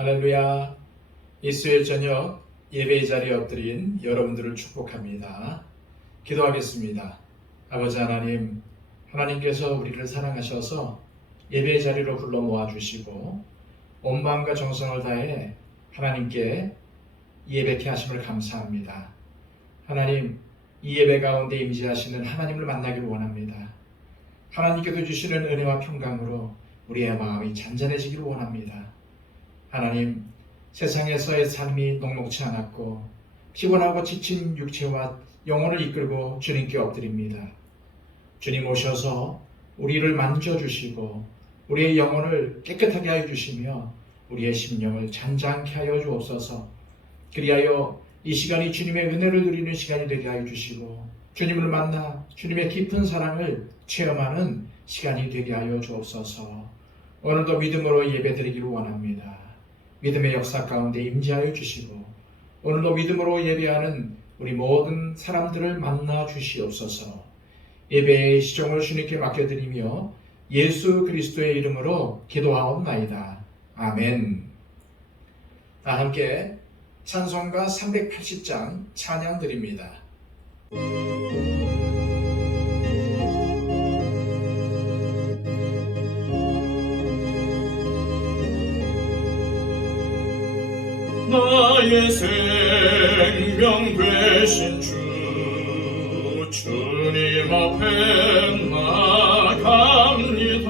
할렐루야. 이수요일 저녁 예배의 자리에 엎드린 여러분들을 축복합니다. 기도하겠습니다. 아버지 하나님, 하나님께서 우리를 사랑하셔서 예배의 자리로 불러 모아주시고 온 마음과 정성을 다해 하나님께 예배케 하심을 감사합니다. 하나님, 이 예배 가운데 임재하시는 하나님을 만나기를 원합니다. 하나님께서 주시는 은혜와 평강으로 우리의 마음이 잔잔해지기를 원합니다. 하나님, 세상에서의 삶이 녹록지 않았고 피곤하고 지친 육체와 영혼을 이끌고 주님께 엎드립니다. 주님 오셔서 우리를 만져주시고 우리의 영혼을 깨끗하게 하여 주시며 우리의 심령을 잔잔케 하여 주옵소서. 그리하여 이 시간이 주님의 은혜를 누리는 시간이 되게 하여 주시고 주님을 만나 주님의 깊은 사랑을 체험하는 시간이 되게 하여 주옵소서. 오늘도 믿음으로 예배드리기를 원합니다. 믿음의 역사 가운데 임재하여 주시고 오늘도 믿음으로 예배하는 우리 모든 사람들을 만나 주시옵소서. 예배의 시종을 주님께 맡겨드리며 예수 그리스도의 이름으로 기도하옵나이다. 아멘. 다 함께 찬송가 380장 찬양 드립니다. 나의 생명 되신 주님 앞에 나갑니다.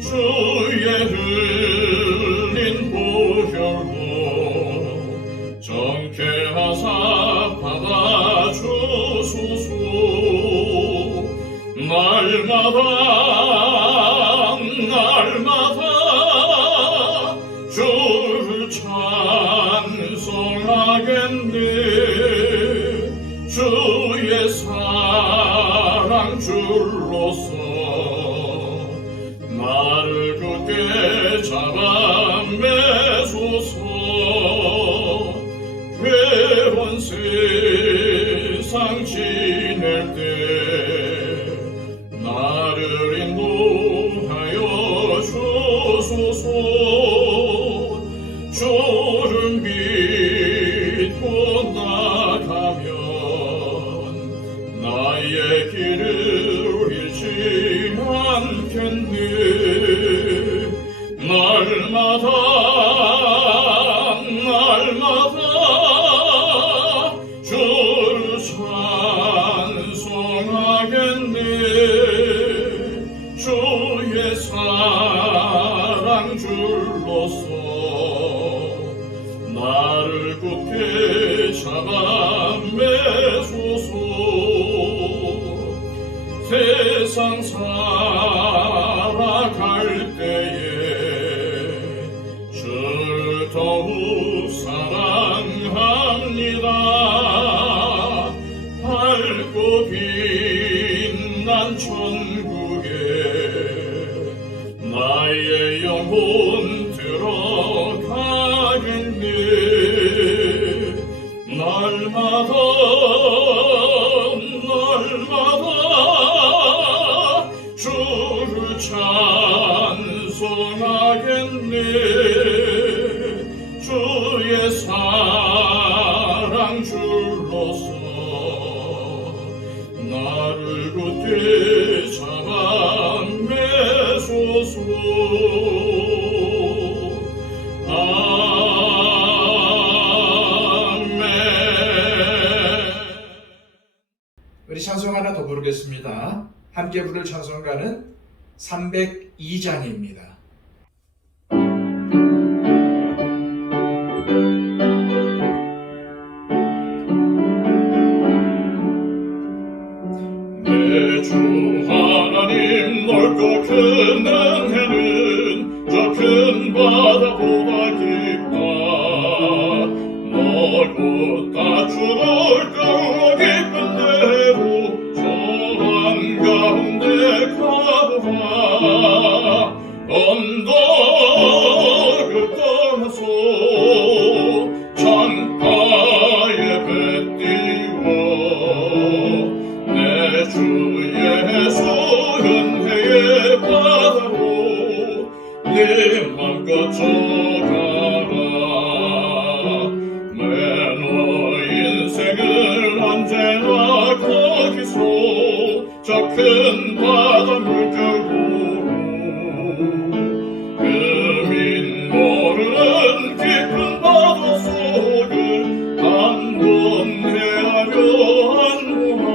주의 흘린 보혈로 정케하사 받아주소서. 날마다 주를 찬송하겠네. 주의 사랑 줄로서 나를 굳게 잡아 매소서. 괴로운 세상 지낼 때 나를 인도하여 주소서. 주를 믿고 나가면 나의 길을 잃지 않겠네. 날마다 주를 찬송하겠네. 주의 사랑 줄로서 나를 굳게 잡아 매소서. 세상 살아갈 때에 주를 더욱 사랑합니다. 밝고 빛난 천국에 나의 영혼 들어가겠네. 날마다 주를 찬송하겠네. 주의 사랑 줄로서 나를 굳게 잡아 매소서. 우리 찬송 하나 더 부르겠습니다. 함께 부를 찬송가는 302장입니다. 내 주 하나님 넓고 큰 은혜는 저 큰 바다보다 깊다. 넓고 다주를 끄고 깊은 대로 저 한가운데 가보라. 언덕을 떠나서 창가에 배 띄워 내 주 예수 은혜에 받아 바다 물결로 금인 모르는 깊은 바다 속을 한번 헤아려 한동안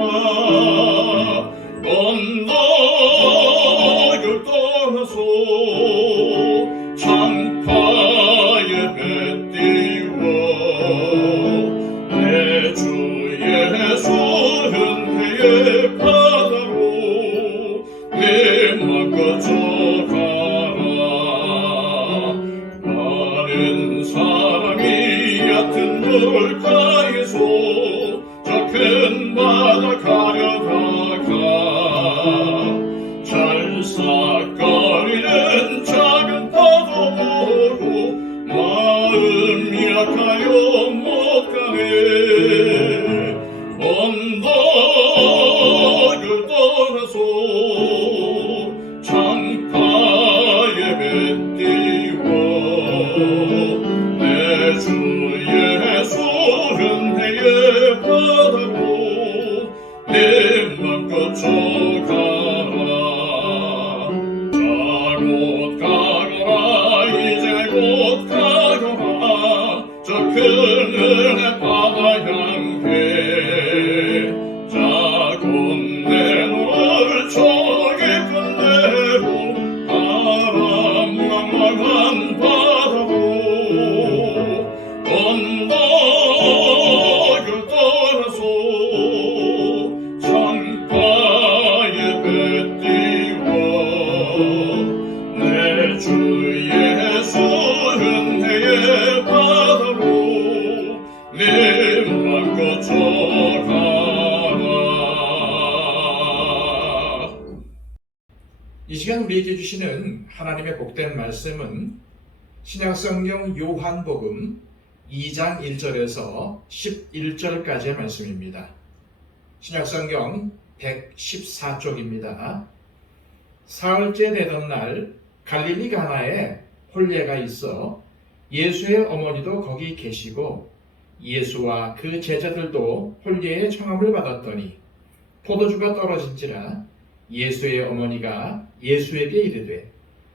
언덕을 떠나서 창파에 배 띄워 내 주 예수 은혜의 바다로 내 맘 꺼져가라. 많은 사람이 얕은 물가에서 저 큰 바다 가려다가 찰싹거리는 작은 파도로 마음이 약하여 못 가네. 언덕을 떠나서 창파에 배 띄워 내 주 예수 은혜의 바다로 내 맘 꺼져가라. 자 곧 가거라 이제 곧 가거라 저 큰 은혜 바다 향해. 자 곧 내놓을 저 깊은 데로 바람망망한 바다로 언덕을 떠나서 창가에 배 띄워 내 주 예수 은혜의 바다로 내 맘 꺼져가라. 이 시간 우리에게 주시는 하나님의 복된 말씀은 신약성경 요한복음 2장 1절에서 11절까지의 말씀입니다. 신약성경 114쪽입니다. 사흘째 되던 날 갈릴리 가나에 혼례가 있어 예수의 어머니도 거기 계시고 예수와 그 제자들도 혼례의 청함을 받았더니 포도주가 떨어진지라 예수의 어머니가 예수에게 이르되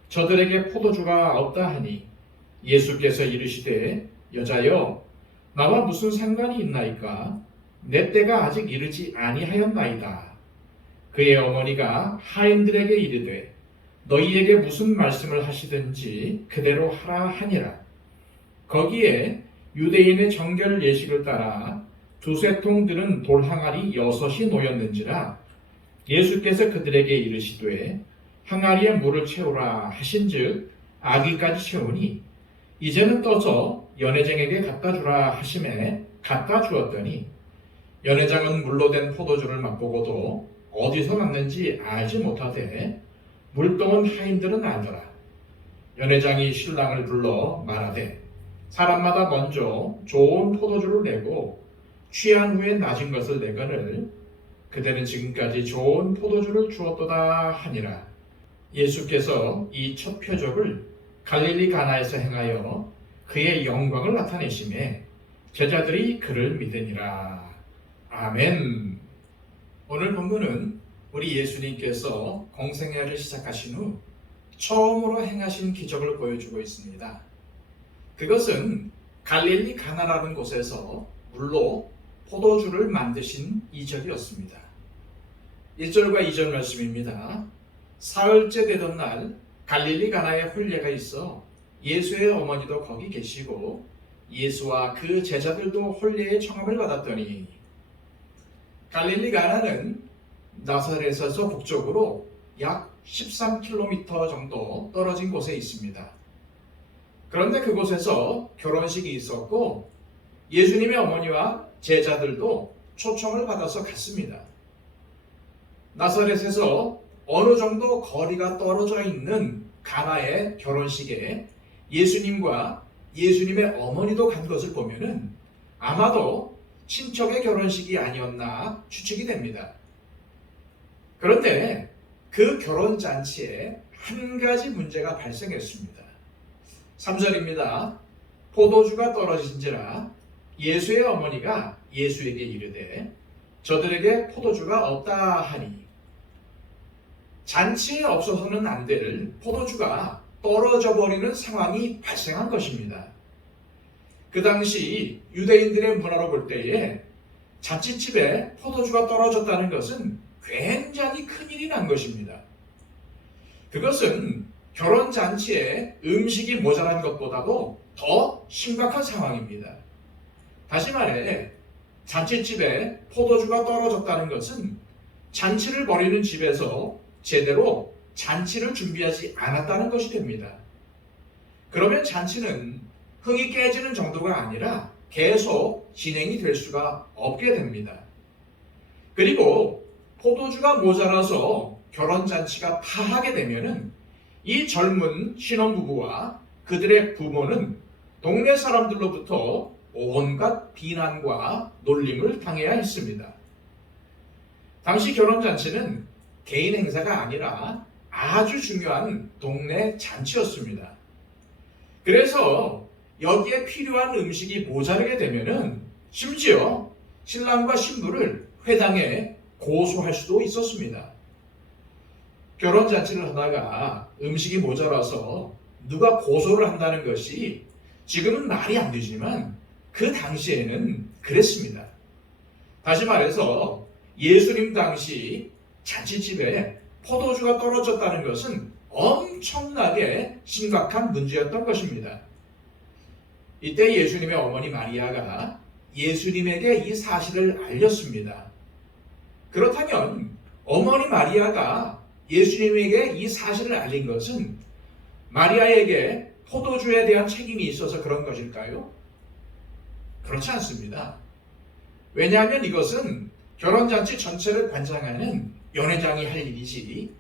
저들에게 포도주가 없다 하니 예수께서 이르시되 여자여 나와 무슨 상관이 있나이까 내 때가 아직 이르지 아니하였나이다. 그의 어머니가 하인들에게 이르되 너희에게 무슨 말씀을 하시든지 그대로 하라 하니라. 거기에 유대인의 정결 예식을 따라 두세 통 들은 돌 항아리 6이 놓였는지라 예수께서 그들에게 이르시되 항아리에 물을 채우라 하신즉 아기까지 채우니 이제는 떠서 연회장에게 갖다 주라 하심에 갖다 주었더니 연회장은 물로 된 포도주를 맛보고도 어디서 났는지 알지 못하되 물동은 하인들은 알더라. 연회장이 신랑을 불러 말하되 사람마다 먼저 좋은 포도주를 내고 취한 후에 낮은 것을 내거늘 그대는 지금까지 좋은 포도주를 주었도다 하니라. 예수께서 이 첫 표적을 갈릴리 가나에서 행하여 그의 영광을 나타내심에 제자들이 그를 믿으니라. 아멘. 오늘 본문은 우리 예수님께서 공생애를 시작하신 후 처음으로 행하신 기적을 보여주고 있습니다. 그것은 갈릴리 가나라는 곳에서 물로 포도주를 만드신 이적이었습니다. 1절과 2절 말씀입니다. 사흘째 되던 날 갈릴리 가나에 혼례가 있어 예수의 어머니도 거기 계시고 예수와 그 제자들도 혼례의 청함을 받았더니 갈릴리 가나는 나사렛에서 북쪽으로 약 13km 정도 떨어진 곳에 있습니다. 그런데 그곳에서 결혼식이 있었고 예수님의 어머니와 제자들도 초청을 받아서 갔습니다. 나사렛에서 어느 정도 거리가 떨어져 있는 가나의 결혼식에 예수님과 예수님의 어머니도 간 것을 보면은 아마도 친척의 결혼식이 아니었나 추측이 됩니다. 그런데 그 결혼잔치에 한 가지 문제가 발생했습니다. 3절입니다. 포도주가 떨어진지라 예수의 어머니가 예수에게 이르되 저들에게 포도주가 없다 하니 잔치에 없어서는 안 될 포도주가 떨어져 버리는 상황이 발생한 것입니다. 그 당시 유대인들의 문화로 볼 때에 자칫집에 포도주가 떨어졌다는 것은 굉장히 큰일이 난 것입니다. 그것은 결혼잔치에 음식이 모자란 것보다도 더 심각한 상황입니다. 다시 말해 잔치집에 포도주가 떨어졌다는 것은 잔치를 벌이는 집에서 제대로 잔치를 준비하지 않았다는 것이 됩니다. 그러면 잔치는 흥이 깨지는 정도가 아니라 계속 진행이 될 수가 없게 됩니다. 그리고 포도주가 모자라서 결혼잔치가 파하게 되면은 이 젊은 신혼부부와 그들의 부모는 동네 사람들로부터 온갖 비난과 놀림을 당해야 했습니다. 당시 결혼잔치는 개인 행사가 아니라 아주 중요한 동네 잔치였습니다. 그래서 여기에 필요한 음식이 모자르게 되면은 심지어 신랑과 신부를 회당에 고소할 수도 있었습니다. 결혼잔치를 하다가 음식이 모자라서 누가 고소를 한다는 것이 지금은 말이 안 되지만 그 당시에는 그랬습니다. 다시 말해서 예수님 당시 잔치집에 포도주가 떨어졌다는 것은 엄청나게 심각한 문제였던 것입니다. 이때 예수님의 어머니 마리아가 예수님에게 이 사실을 알렸습니다. 그렇다면 어머니 마리아가 예수님에게 이 사실을 알린 것은 마리아에게 포도주에 대한 책임이 있어서 그런 것일까요? 그렇지 않습니다. 왜냐하면 이것은 결혼잔치 전체를 관장하는 연회장이 할 일이지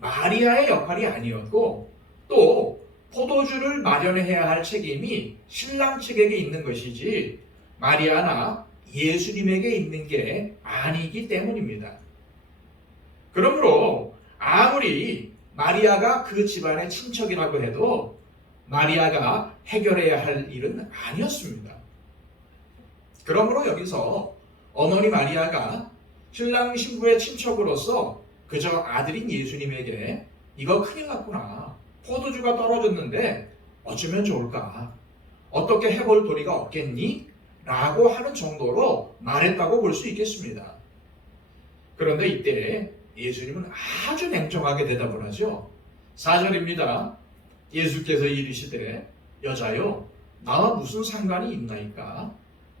마리아의 역할이 아니었고 또 포도주를 마련해야 할 책임이 신랑 측에게 있는 것이지 마리아나 예수님에게 있는 게 아니기 때문입니다. 그러므로 아무리 마리아가 그 집안의 친척이라고 해도 마리아가 해결해야 할 일은 아니었습니다. 그러므로 여기서 어머니 마리아가 신랑 신부의 친척으로서 그저 아들인 예수님에게 이거 큰일 났구나. 포도주가 떨어졌는데 어쩌면 좋을까? 어떻게 해볼 도리가 없겠니? 라고 하는 정도로 말했다고 볼 수 있겠습니다. 그런데 이때 예수님은 아주 냉정하게 대답을 하죠. 4절입니다. 예수께서 이르시되 여자여 나와 무슨 상관이 있나이까?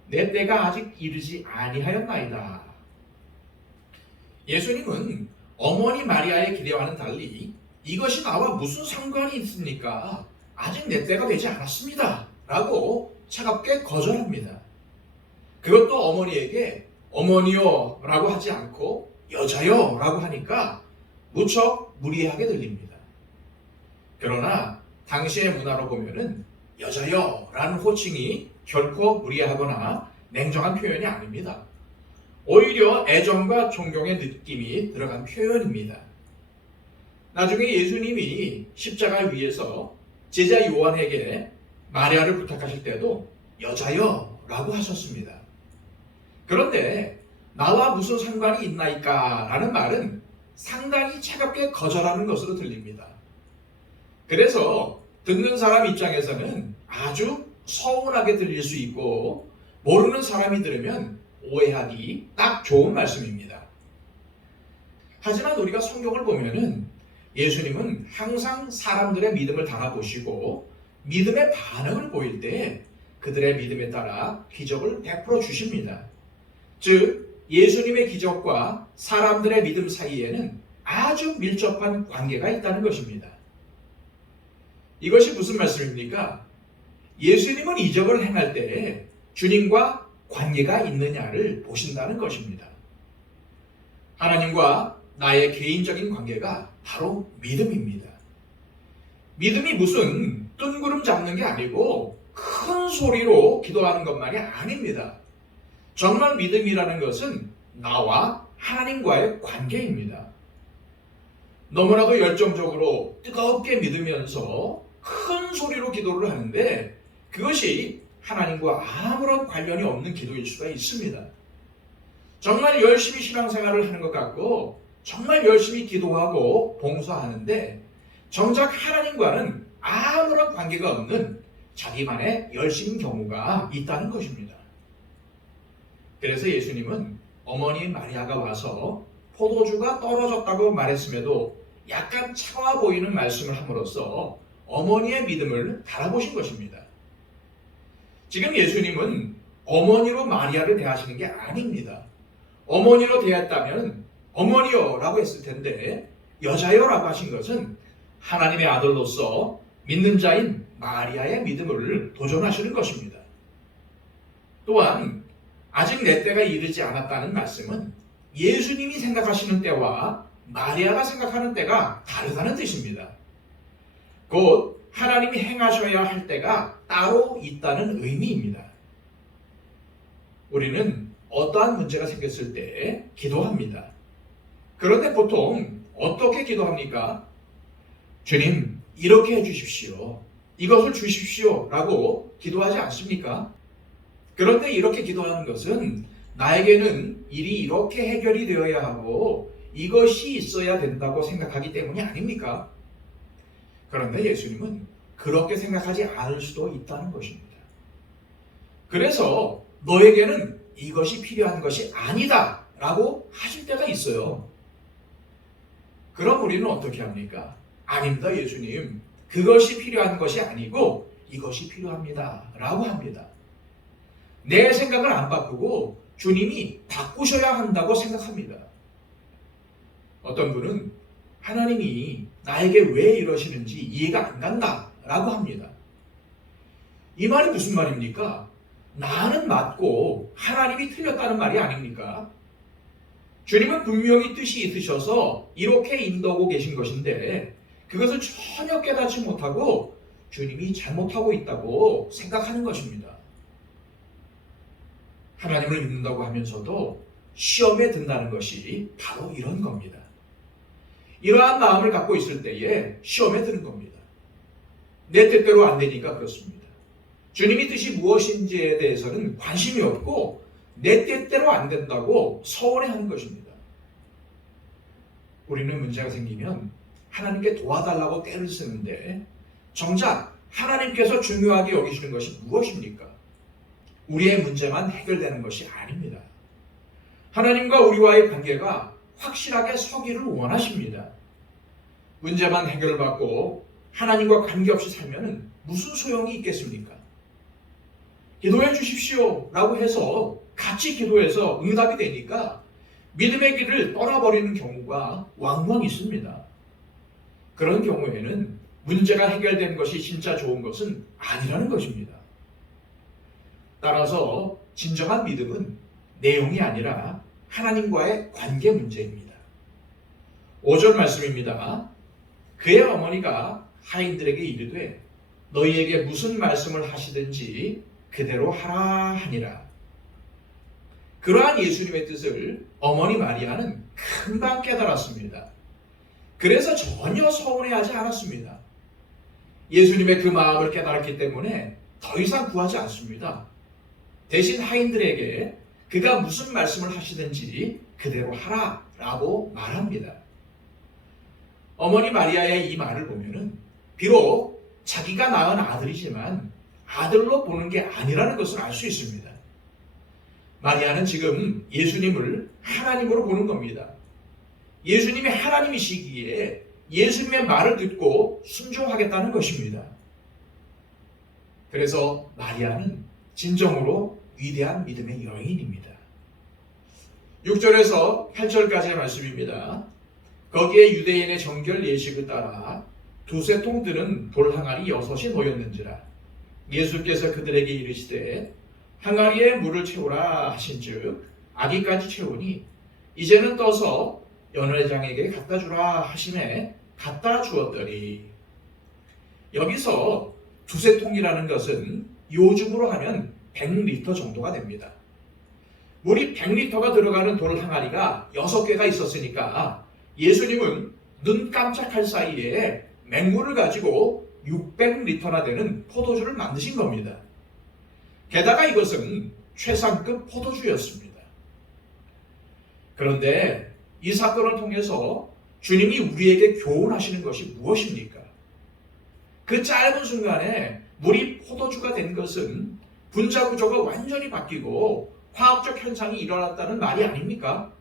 내 때가 아직 이르지 아니하였나이다. 예수님은 어머니 마리아의 기대와는 달리 이것이 나와 무슨 상관이 있습니까? 아직 내 때가 되지 않았습니다. 라고 차갑게 거절합니다. 그것도 어머니에게 어머니요 라고 하지 않고 여자요 라고 하니까 무척 무리하게 들립니다. 그러나 당시의 문화로 보면은 여자요 라는 호칭이 결코 무리하거나 냉정한 표현이 아닙니다. 오히려 애정과 존경의 느낌이 들어간 표현입니다. 나중에 예수님이 십자가 위에서 제자 요한에게 마리아를 부탁하실 때도 여자여 라고 하셨습니다. 그런데 나와 무슨 상관이 있나이까 라는 말은 상당히 차갑게 거절하는 것으로 들립니다. 그래서 듣는 사람 입장에서는 아주 서운하게 들릴 수 있고 모르는 사람이 들으면 오해하기 딱 좋은 말씀입니다. 하지만 우리가 성경을 보면은 예수님은 항상 사람들의 믿음을 달아보시고 믿음의 반응을 보일 때 그들의 믿음에 따라 기적을 베풀어 주십니다. 즉 예수님의 기적과 사람들의 믿음 사이에는 아주 밀접한 관계가 있다는 것입니다. 이것이 무슨 말씀입니까? 예수님은 이적을 행할 때 주님과 관계가 있느냐를 보신다는 것입니다. 하나님과 나의 개인적인 관계가 바로 믿음입니다. 믿음이 무슨 뜬구름 잡는 게 아니고 큰 소리로 기도하는 것만이 아닙니다. 정말 믿음이라는 것은 나와 하나님과의 관계입니다. 너무나도 열정적으로 뜨겁게 믿으면서 큰 소리로 기도를 하는데 그것이 하나님과 아무런 관련이 없는 기도일 수가 있습니다. 정말 열심히 신앙생활을 하는 것 같고 정말 열심히 기도하고 봉사하는데 정작 하나님과는 아무런 관계가 없는 자기만의 열심인 경우가 있다는 것입니다. 그래서 예수님은 어머니 마리아가 와서 포도주가 떨어졌다고 말했음에도 약간 차와 보이는 말씀을 함으로써 어머니의 믿음을 달아보신 것입니다. 지금 예수님은 어머니로 마리아를 대하시는 게 아닙니다. 어머니로 대했다면 어머니요 라고 했을 텐데 여자요 라고 하신 것은 하나님의 아들로서 믿는 자인 마리아의 믿음을 도전하시는 것입니다. 또한 아직 내 때가 이르지 않았다는 말씀은 예수님이 생각하시는 때와 마리아가 생각하는 때가 다르다는 뜻입니다. 곧 하나님이 행하셔야 할 때가 따로 있다는 의미입니다. 우리는 어떠한 문제가 생겼을 때 기도합니다. 그런데 보통 어떻게 기도합니까? 주님, 이렇게 해주십시오. 이것을 주십시오. 라고 기도하지 않습니까? 그런데 이렇게 기도하는 것은 나에게는 일이 이렇게 해결이 되어야 하고 이것이 있어야 된다고 생각하기 때문이 아닙니까? 그런데 예수님은 그렇게 생각하지 않을 수도 있다는 것입니다. 그래서 너에게는 이것이 필요한 것이 아니다 라고 하실 때가 있어요. 그럼 우리는 어떻게 합니까? 아닙니다, 예수님. 그것이 필요한 것이 아니고 이것이 필요합니다 라고 합니다. 내 생각을 안 바꾸고 주님이 바꾸셔야 한다고 생각합니다. 어떤 분은 하나님이 나에게 왜 이러시는지 이해가 안 간다 라고 합니다. 이 말이 무슨 말입니까? 나는 맞고 하나님이 틀렸다는 말이 아닙니까? 주님은 분명히 뜻이 있으셔서 이렇게 인도하고 계신 것인데 그것을 전혀 깨닫지 못하고 주님이 잘못하고 있다고 생각하는 것입니다. 하나님을 믿는다고 하면서도 시험에 든다는 것이 바로 이런 겁니다. 이러한 마음을 갖고 있을 때에 시험에 드는 겁니다. 내 뜻대로 안 되니까 그렇습니다. 주님의 뜻이 무엇인지에 대해서는 관심이 없고 내 뜻대로 안 된다고 서운해하는 것입니다. 우리는 문제가 생기면 하나님께 도와달라고 떼를 쓰는데 정작 하나님께서 중요하게 여기시는 것이 무엇입니까? 우리의 문제만 해결되는 것이 아닙니다. 하나님과 우리와의 관계가 확실하게 서기를 원하십니다. 문제만 해결받고 하나님과 관계없이 살면 무슨 소용이 있겠습니까? 기도해 주십시오 라고 해서 같이 기도해서 응답이 되니까 믿음의 길을 떠나버리는 경우가 왕왕 있습니다. 그런 경우에는 문제가 해결된 것이 진짜 좋은 것은 아니라는 것입니다. 따라서 진정한 믿음은 내용이 아니라 하나님과의 관계 문제입니다. 5절 말씀입니다. 그의 어머니가 하인들에게 이르되 너희에게 무슨 말씀을 하시든지 그대로 하라 하니라. 그러한 예수님의 뜻을 어머니 마리아는 금방 깨달았습니다. 그래서 전혀 서운해하지 않았습니다. 예수님의 그 마음을 깨달았기 때문에 더 이상 구하지 않습니다. 대신 하인들에게 그가 무슨 말씀을 하시든지 그대로 하라 라고 말합니다. 어머니 마리아의 이 말을 보면은 비록 자기가 낳은 아들이지만 아들로 보는 게 아니라는 것을 알 수 있습니다. 마리아는 지금 예수님을 하나님으로 보는 겁니다. 예수님이 하나님이시기에 예수님의 말을 듣고 순종하겠다는 것입니다. 그래서 마리아는 진정으로 위대한 믿음의 여인입니다. 6절에서 8절까지의 말씀입니다. 거기에 유대인의 정결 예식을 따라 두세 통 드는 돌 항아리 6이 놓였는지라. 예수께서 그들에게 이르시되 항아리에 물을 채우라 하신즉 아기까지 채우니 이제는 떠서 연회장에게 갖다 주라 하심에 갖다 주었더니. 여기서 두세 통이라는 것은 요즘으로 하면 100리터 정도가 됩니다. 물이 100리터가 들어가는 돌 항아리가 6개가 있었으니까 예수님은 눈 깜짝할 사이에 맹물을 가지고 600리터나 되는 포도주를 만드신 겁니다. 게다가 이것은 최상급 포도주였습니다. 그런데 이 사건을 통해서 주님이 우리에게 교훈하시는 것이 무엇입니까? 그 짧은 순간에 물이 포도주가 된 것은 분자 구조가 완전히 바뀌고 화학적 현상이 일어났다는 말이 아닙니까?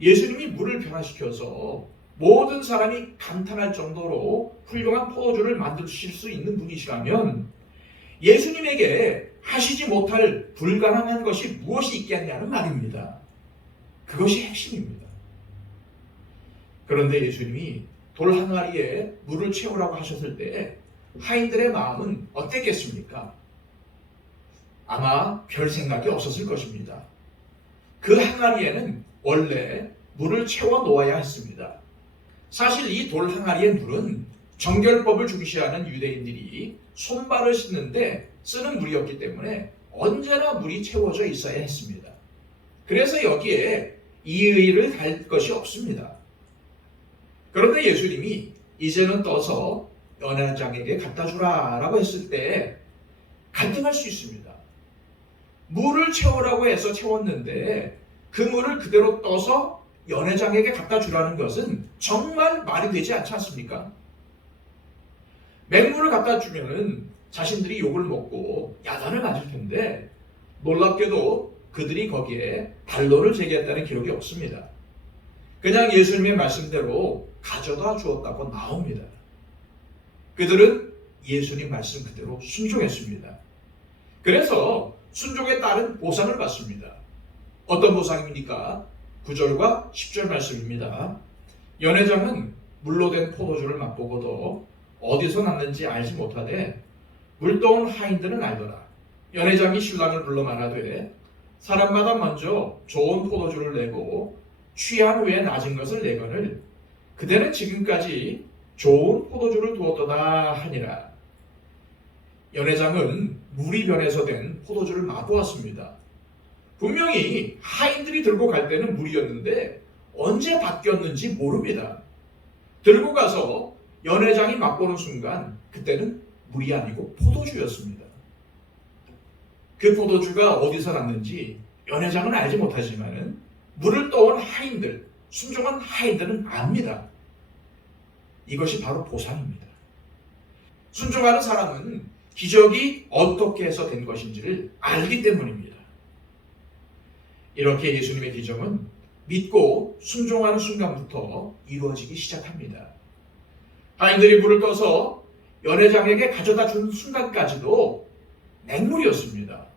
예수님이 물을 변화시켜서 모든 사람이 감탄할 정도로 훌륭한 포도주를 만드실 수 있는 분이시라면 예수님에게 하시지 못할 불가능한 것이 무엇이 있겠냐는 말입니다. 그것이 핵심입니다. 그런데 예수님이 돌 항아리에 물을 채우라고 하셨을 때 하인들의 마음은 어땠겠습니까? 아마 별 생각이 없었을 것입니다. 그 항아리에는 원래 물을 채워 놓아야 했습니다. 사실 이 돌 항아리의 물은 정결법을 중시하는 유대인들이 손발을 씻는데 쓰는 물이었기 때문에 언제나 물이 채워져 있어야 했습니다. 그래서 여기에 이의를 달 것이 없습니다. 그런데 예수님이 이제는 떠서 연회장에게 갖다 주라 라고 했을 때 갈등할 수 있습니다. 물을 채우라고 해서 채웠는데 그 물을 그대로 떠서 연회장에게 갖다 주라는 것은 정말 말이 되지 않지 않습니까? 맹물을 갖다 주면은 자신들이 욕을 먹고 야단을 맞을 텐데 놀랍게도 그들이 거기에 반론을 제기했다는 기록이 없습니다. 그냥 예수님의 말씀대로 가져다 주었다고 나옵니다. 그들은 예수님 말씀 그대로 순종했습니다. 그래서 순종에 따른 보상을 받습니다. 어떤 보상입니까? 9절과 10절 말씀입니다. 연회장은 물로 된 포도주를 맛보고도 어디서 났는지 알지 못하되 물떠온 하인들은 알더라. 연회장이 신랑을 불러 말하되 사람마다 먼저 좋은 포도주를 내고 취한 후에 낮은 것을 내거늘 그대는 지금까지 좋은 포도주를 두었도다 하니라. 연회장은 물이 변해서 된 포도주를 맛보았습니다. 분명히 하인들이 들고 갈 때는 물이었는데 언제 바뀌었는지 모릅니다. 들고 가서 연회장이 맛보는 순간 그때는 물이 아니고 포도주였습니다. 그 포도주가 어디서 났는지 연회장은 알지 못하지만 물을 떠온 하인들, 순종한 하인들은 압니다. 이것이 바로 보상입니다. 순종하는 사람은 기적이 어떻게 해서 된 것인지를 알기 때문입니다. 이렇게 예수님의 기적은 믿고 순종하는 순간부터 이루어지기 시작합니다. 하인들이 물을 떠서 연회장에게 가져다 준 순간까지도 맹물이었습니다.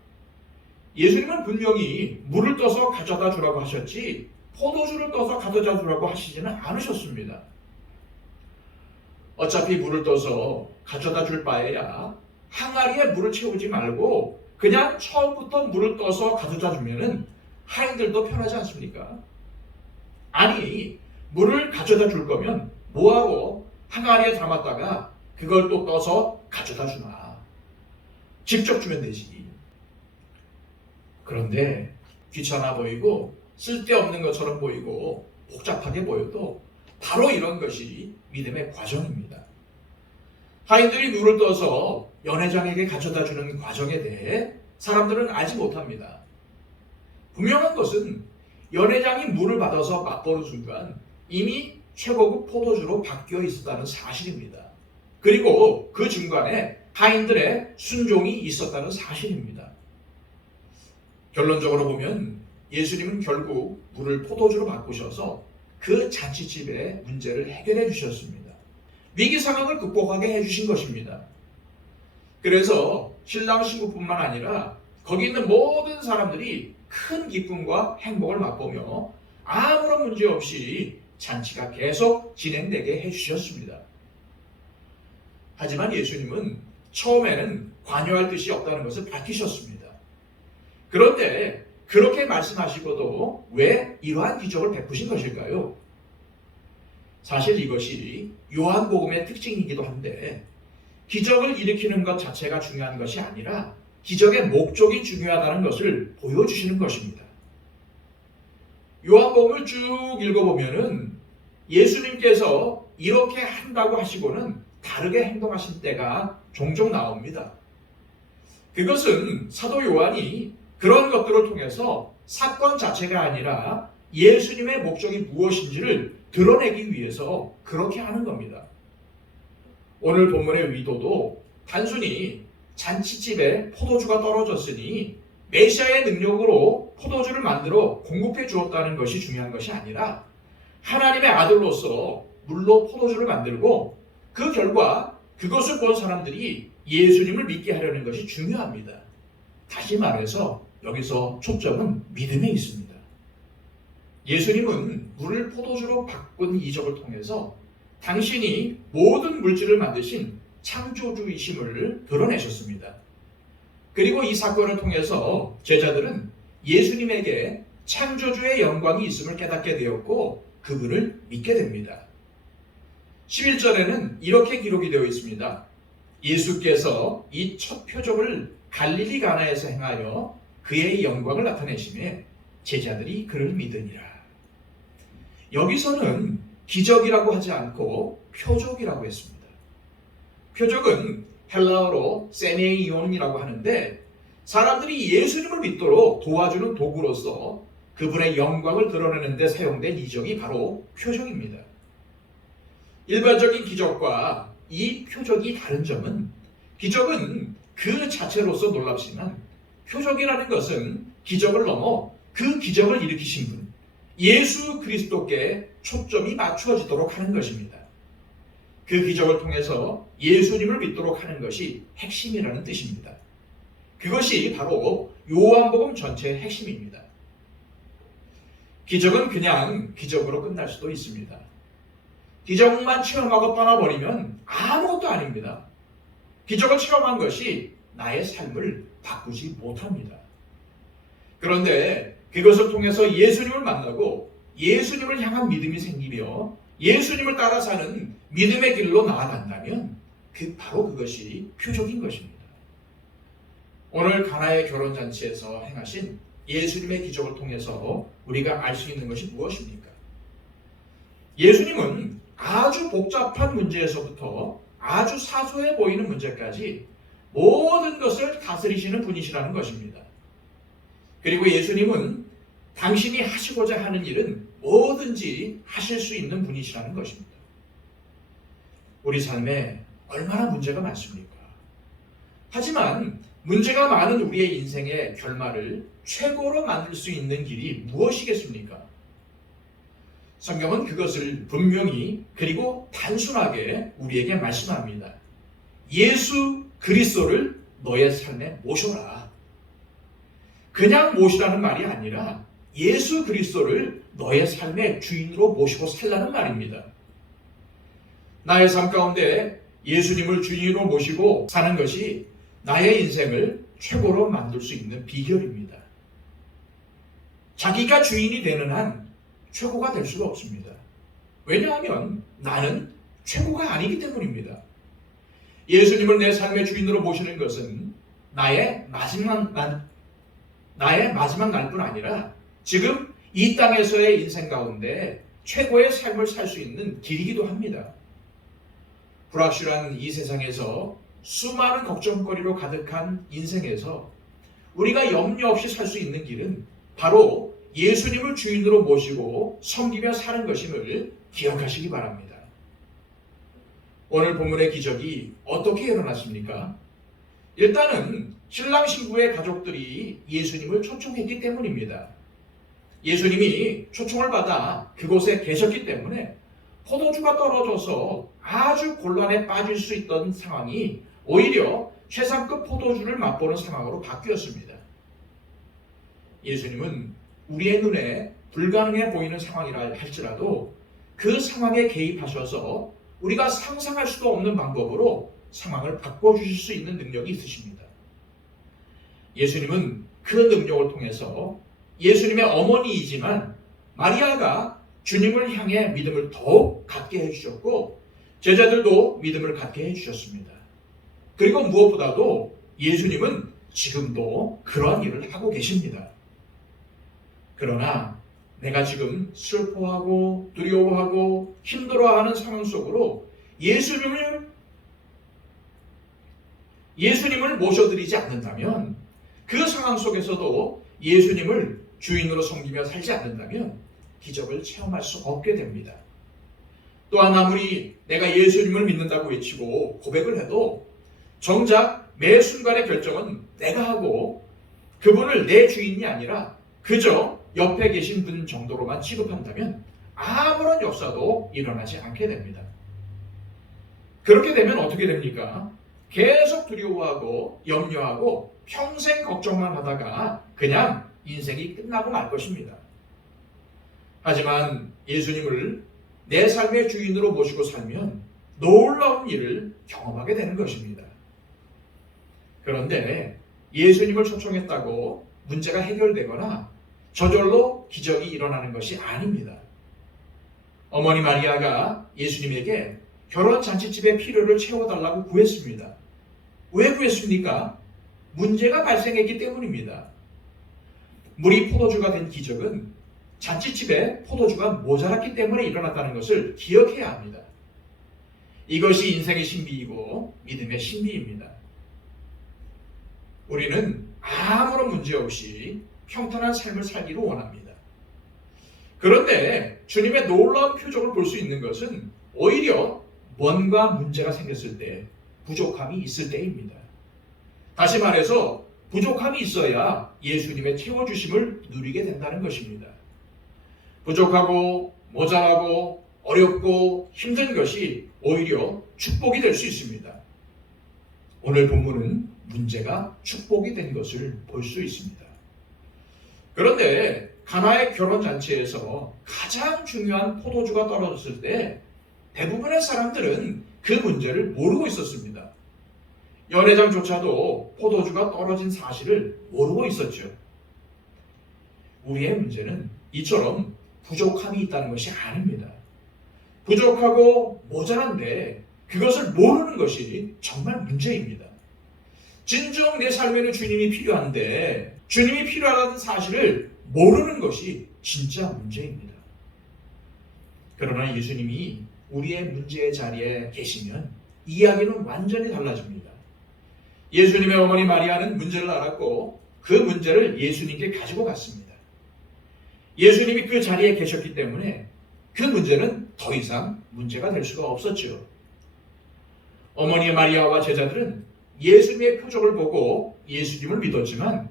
예수님은 분명히 물을 떠서 가져다 주라고 하셨지 포도주를 떠서 가져다 주라고 하시지는 않으셨습니다. 어차피 물을 떠서 가져다 줄 바에야 항아리에 물을 채우지 말고 그냥 처음부터 물을 떠서 가져다 주면은 하인들도 편하지 않습니까? 아니, 물을 가져다 줄 거면 뭐하러 항아리에 담았다가 그걸 또 떠서 가져다 주나. 직접 주면 되지. 그런데 귀찮아 보이고 쓸데없는 것처럼 보이고 복잡하게 보여도 바로 이런 것이 믿음의 과정입니다. 하인들이 물을 떠서 연회장에게 가져다 주는 과정에 대해 사람들은 알지 못합니다. 분명한 것은 연회장이 물을 받아서 맛보는 순간 이미 최고급 포도주로 바뀌어 있었다는 사실입니다. 그리고 그 중간에 하인들의 순종이 있었다는 사실입니다. 결론적으로 보면 예수님은 결국 물을 포도주로 바꾸셔서 그 잔치집의 문제를 해결해 주셨습니다. 위기 상황을 극복하게 해주신 것입니다. 그래서 신랑 신부뿐만 아니라 거기 있는 모든 사람들이 큰 기쁨과 행복을 맛보며 아무런 문제 없이 잔치가 계속 진행되게 해주셨습니다. 하지만 예수님은 처음에는 관여할 뜻이 없다는 것을 밝히셨습니다. 그런데 그렇게 말씀하시고도 왜 이러한 기적을 베푸신 것일까요? 사실 이것이 요한복음의 특징이기도 한데 기적을 일으키는 것 자체가 중요한 것이 아니라 기적의 목적이 중요하다는 것을 보여주시는 것입니다. 요한복음을 쭉 읽어보면은 예수님께서 이렇게 한다고 하시고는 다르게 행동하신 때가 종종 나옵니다. 그것은 사도 요한이 그런 것들을 통해서 사건 자체가 아니라 예수님의 목적이 무엇인지를 드러내기 위해서 그렇게 하는 겁니다. 오늘 본문의 의도도 단순히 잔치집에 포도주가 떨어졌으니 메시아의 능력으로 포도주를 만들어 공급해 주었다는 것이 중요한 것이 아니라 하나님의 아들로서 물로 포도주를 만들고 그 결과 그것을 본 사람들이 예수님을 믿게 하려는 것이 중요합니다. 다시 말해서 여기서 초점은 믿음에 있습니다. 예수님은 물을 포도주로 바꾼 이적을 통해서 당신이 모든 물질을 만드신 창조주이심을 드러내셨습니다. 그리고 이 사건을 통해서 제자들은 예수님에게 창조주의 영광이 있음을 깨닫게 되었고 그분을 믿게 됩니다. 11절에는 이렇게 기록이 되어 있습니다. 예수께서 이 첫 표적을 갈릴리 가나에서 행하여 그의 영광을 나타내시매 제자들이 그를 믿으니라. 여기서는 기적이라고 하지 않고 표적이라고 했습니다. 표적은 헬라어로 세네이온이라고 하는데 사람들이 예수님을 믿도록 도와주는 도구로서 그분의 영광을 드러내는 데 사용된 이적이 바로 표적입니다. 일반적인 기적과 이 표적이 다른 점은 기적은 그 자체로서 놀랍지만 표적이라는 것은 기적을 넘어 그 기적을 일으키신 분, 예수 그리스도께 초점이 맞추어지도록 하는 것입니다. 그 기적을 통해서 예수님을 믿도록 하는 것이 핵심이라는 뜻입니다. 그것이 바로 요한복음 전체의 핵심입니다. 기적은 그냥 기적으로 끝날 수도 있습니다. 기적만 체험하고 떠나버리면 아무것도 아닙니다. 기적을 체험한 것이 나의 삶을 바꾸지 못합니다. 그런데 그것을 통해서 예수님을 만나고 예수님을 향한 믿음이 생기며 예수님을 따라 사는 믿음의 길로 나아간다면 바로 그것이 표적인 것입니다. 오늘 가나의 결혼잔치에서 행하신 예수님의 기적을 통해서 우리가 알 수 있는 것이 무엇입니까? 예수님은 아주 복잡한 문제에서부터 아주 사소해 보이는 문제까지 모든 것을 다스리시는 분이시라는 것입니다. 그리고 예수님은 당신이 하시고자 하는 일은 뭐든지 하실 수 있는 분이시라는 것입니다. 우리 삶에 얼마나 문제가 많습니까? 하지만 문제가 많은 우리의 인생의 결말을 최고로 만들 수 있는 길이 무엇이겠습니까? 성경은 그것을 분명히 그리고 단순하게 우리에게 말씀합니다. 예수 그리스도를 너의 삶에 모셔라. 그냥 모시라는 말이 아니라 예수 그리스도를 너의 삶의 주인으로 모시고 살라는 말입니다. 나의 삶 가운데 예수님을 주인으로 모시고 사는 것이 나의 인생을 최고로 만들 수 있는 비결입니다. 자기가 주인이 되는 한 최고가 될 수가 없습니다. 왜냐하면 나는 최고가 아니기 때문입니다. 예수님을 내 삶의 주인으로 모시는 것은 나의 마지막 날뿐 아니라 지금 이 땅에서의 인생 가운데 최고의 삶을 살 수 있는 길이기도 합니다. 불확실한 이 세상에서 수많은 걱정거리로 가득한 인생에서 우리가 염려 없이 살 수 있는 길은 바로 예수님을 주인으로 모시고 섬기며 사는 것임을 기억하시기 바랍니다. 오늘 본문의 기적이 어떻게 일어났습니까? 일단은 신랑 신부의 가족들이 예수님을 초청했기 때문입니다. 예수님이 초청을 받아 그곳에 계셨기 때문에 포도주가 떨어져서 아주 곤란에 빠질 수 있던 상황이 오히려 최상급 포도주를 맛보는 상황으로 바뀌었습니다. 예수님은 우리의 눈에 불가능해 보이는 상황이라 할지라도 그 상황에 개입하셔서 우리가 상상할 수도 없는 방법으로 상황을 바꿔주실 수 있는 능력이 있으십니다. 예수님은 그 능력을 통해서 예수님의 어머니이지만 마리아가 주님을 향해 믿음을 더욱 갖게 해주셨고 제자들도 믿음을 갖게 해주셨습니다. 그리고 무엇보다도 예수님은 지금도 그러한 일을 하고 계십니다. 그러나 내가 지금 슬퍼하고 두려워하고 힘들어하는 상황 속으로 예수님을 모셔드리지 않는다면 그 상황 속에서도 예수님을 주인으로 섬기며 살지 않는다면 기적을 체험할 수 없게 됩니다. 또한 아무리 내가 예수님을 믿는다고 외치고 고백을 해도 정작 매 순간의 결정은 내가 하고 그분을 내 주인이 아니라 그저 옆에 계신 분 정도로만 취급한다면 아무런 역사도 일어나지 않게 됩니다. 그렇게 되면 어떻게 됩니까? 계속 두려워하고 염려하고 평생 걱정만 하다가 그냥 인생이 끝나고 말 것입니다. 하지만 예수님을 내 삶의 주인으로 모시고 살면 놀라운 일을 경험하게 되는 것입니다. 그런데 예수님을 초청했다고 문제가 해결되거나 저절로 기적이 일어나는 것이 아닙니다. 어머니 마리아가 예수님에게 결혼 잔치집의 필요를 채워달라고 구했습니다. 왜 구했습니까? 문제가 발생했기 때문입니다. 물이 포도주가 된 기적은 잔치집에 포도주가 모자랐기 때문에 일어났다는 것을 기억해야 합니다. 이것이 인생의 신비이고 믿음의 신비입니다. 우리는 아무런 문제 없이 평탄한 삶을 살기를 원합니다. 그런데 주님의 놀라운 표적을 볼 수 있는 것은 오히려 뭔가 문제가 생겼을 때, 부족함이 있을 때입니다. 다시 말해서 부족함이 있어야 예수님의 채워주심을 누리게 된다는 것입니다. 부족하고 모자라고 어렵고 힘든 것이 오히려 축복이 될 수 있습니다. 오늘 본문은 문제가 축복이 된 것을 볼 수 있습니다. 그런데 가나의 결혼잔치에서 가장 중요한 포도주가 떨어졌을 때 대부분의 사람들은 그 문제를 모르고 있었습니다. 연회장조차도 포도주가 떨어진 사실을 모르고 있었죠. 우리의 문제는 이처럼 부족함이 있다는 것이 아닙니다. 부족하고 모자란데 그것을 모르는 것이 정말 문제입니다. 진정 내 삶에는 주님이 필요한데 주님이 필요하다는 사실을 모르는 것이 진짜 문제입니다. 그러나 예수님이 우리의 문제의 자리에 계시면 이야기는 완전히 달라집니다. 예수님의 어머니 마리아는 문제를 알았고 그 문제를 예수님께 가지고 갔습니다. 예수님이 그 자리에 계셨기 때문에 그 문제는 더 이상 문제가 될 수가 없었죠. 어머니 마리아와 제자들은 예수님의 표적을 보고 예수님을 믿었지만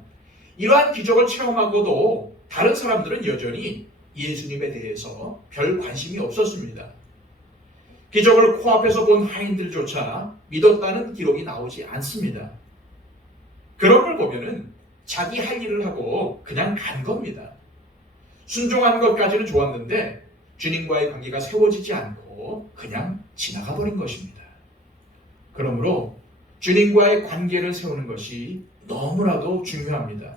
이러한 기적을 체험하고도 다른 사람들은 여전히 예수님에 대해서 별 관심이 없었습니다. 기적을 코앞에서 본 하인들조차 믿었다는 기록이 나오지 않습니다. 그런 걸 보면은 자기 할 일을 하고 그냥 간 겁니다. 순종한 것까지는 좋았는데 주님과의 관계가 세워지지 않고 그냥 지나가 버린 것입니다. 그러므로 주님과의 관계를 세우는 것이 너무나도 중요합니다.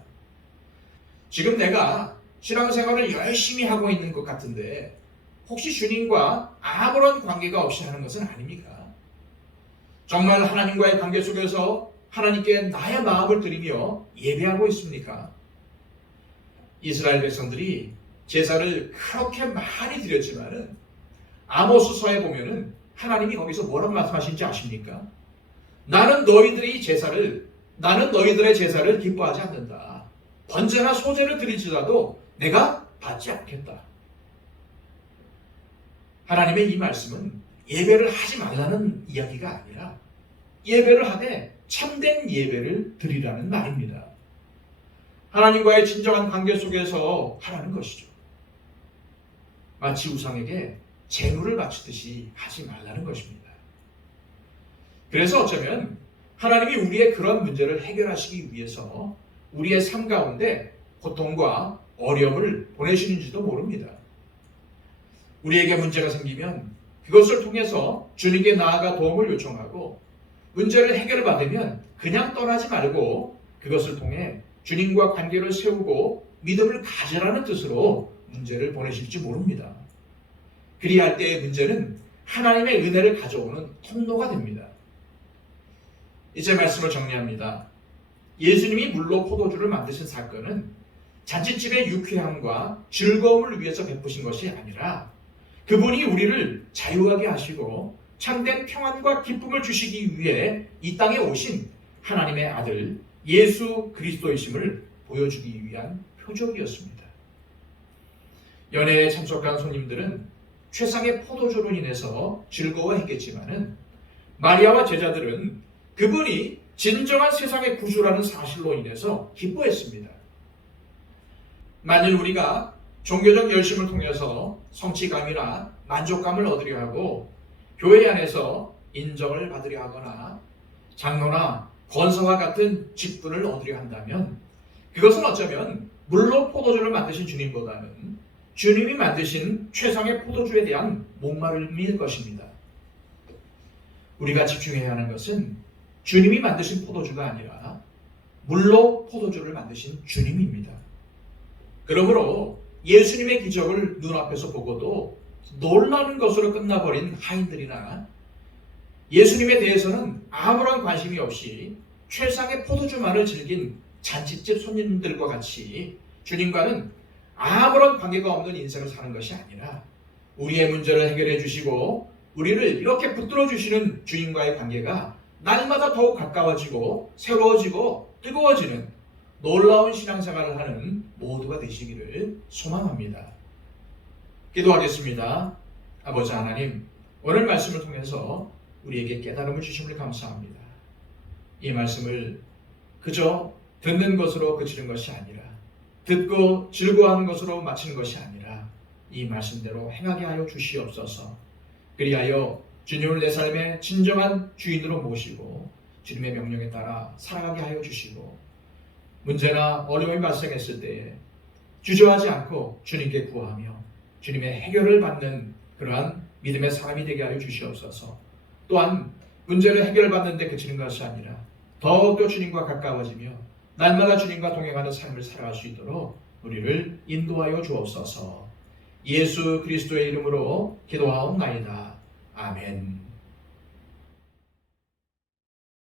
지금 내가 신앙생활을 열심히 하고 있는 것 같은데 혹시 주님과 아무런 관계가 없이 하는 것은 아닙니까? 정말 하나님과의 관계 속에서 하나님께 나의 마음을 드리며 예배하고 있습니까? 이스라엘 백성들이 제사를 그렇게 많이 드렸지만은 아모스서에 보면은 하나님이 거기서 뭐라고 말씀하신지 아십니까? 나는 너희들의 제사를 기뻐하지 않는다. 번제나 소제를 드릴지라도 내가 받지 않겠다. 하나님의 이 말씀은 예배를 하지 말라는 이야기가 아니라 예배를 하되 참된 예배를 드리라는 말입니다. 하나님과의 진정한 관계 속에서 하라는 것이죠. 마치 우상에게 제물을 바치듯이 하지 말라는 것입니다. 그래서 어쩌면 하나님이 우리의 그런 문제를 해결하시기 위해서 우리의 삶 가운데 고통과 어려움을 보내시는지도 모릅니다. 우리에게 문제가 생기면 그것을 통해서 주님께 나아가 도움을 요청하고 문제를 해결받으면 그냥 떠나지 말고 그것을 통해 주님과 관계를 세우고 믿음을 가지라는 뜻으로 문제를 보내실지 모릅니다. 그리할 때의 문제는 하나님의 은혜를 가져오는 통로가 됩니다. 이제 말씀을 정리합니다. 예수님이 물로 포도주를 만드신 사건은 잔치집의 유쾌함과 즐거움을 위해서 베푸신 것이 아니라 그분이 우리를 자유하게 하시고 참된 평안과 기쁨을 주시기 위해 이 땅에 오신 하나님의 아들 예수 그리스도이심을 보여주기 위한 표적이었습니다. 연회에 참석한 손님들은 최상의 포도주로 인해서 즐거워했겠지만은 마리아와 제자들은 그분이 진정한 세상의 구주라는 사실로 인해서 기뻐했습니다. 만일 우리가 종교적 열심을 통해서 성취감이나 만족감을 얻으려 하고 교회 안에서 인정을 받으려 하거나 장로나 권사와 같은 직분을 얻으려 한다면 그것은 어쩌면 물로 포도주를 만드신 주님보다는 주님이 만드신 최상의 포도주에 대한 목마름일 것입니다. 우리가 집중해야 하는 것은 주님이 만드신 포도주가 아니라 물로 포도주를 만드신 주님입니다. 그러므로 예수님의 기적을 눈앞에서 보고도 놀라는 것으로 끝나버린 하인들이나 예수님에 대해서는 아무런 관심이 없이 최상의 포도주만을 즐긴 잔치집 손님들과 같이 주님과는 아무런 관계가 없는 인생을 사는 것이 아니라 우리의 문제를 해결해 주시고 우리를 이렇게 붙들어 주시는 주님과의 관계가 날마다 더욱 가까워지고 새로워지고 뜨거워지는 놀라운 신앙생활을 하는 모두가 되시기를 소망합니다. 기도하겠습니다. 아버지 하나님, 오늘 말씀을 통해서 우리에게 깨달음을 주심을 감사합니다. 이 말씀을 그저 듣는 것으로 그치는 것이 아니라 듣고 즐거워하는 것으로 마치는 것이 아니라 이 말씀대로 행하게 하여 주시옵소서. 그리하여 주님을 내 삶의 진정한 주인으로 모시고 주님의 명령에 따라 살아가게 하여 주시고 문제나 어려움이 발생했을 때에 주저하지 않고 주님께 구하며 주님의 해결을 받는 그러한 믿음의 사람이 되게 하여 주시옵소서. 또한 문제를 해결받는 데 그치는 것이 아니라 더욱더 주님과 가까워지며 날마다 주님과 동행하는 삶을 살아갈 수 있도록 우리를 인도하여 주옵소서. 예수 그리스도의 이름으로 기도하옵나이다. 아멘.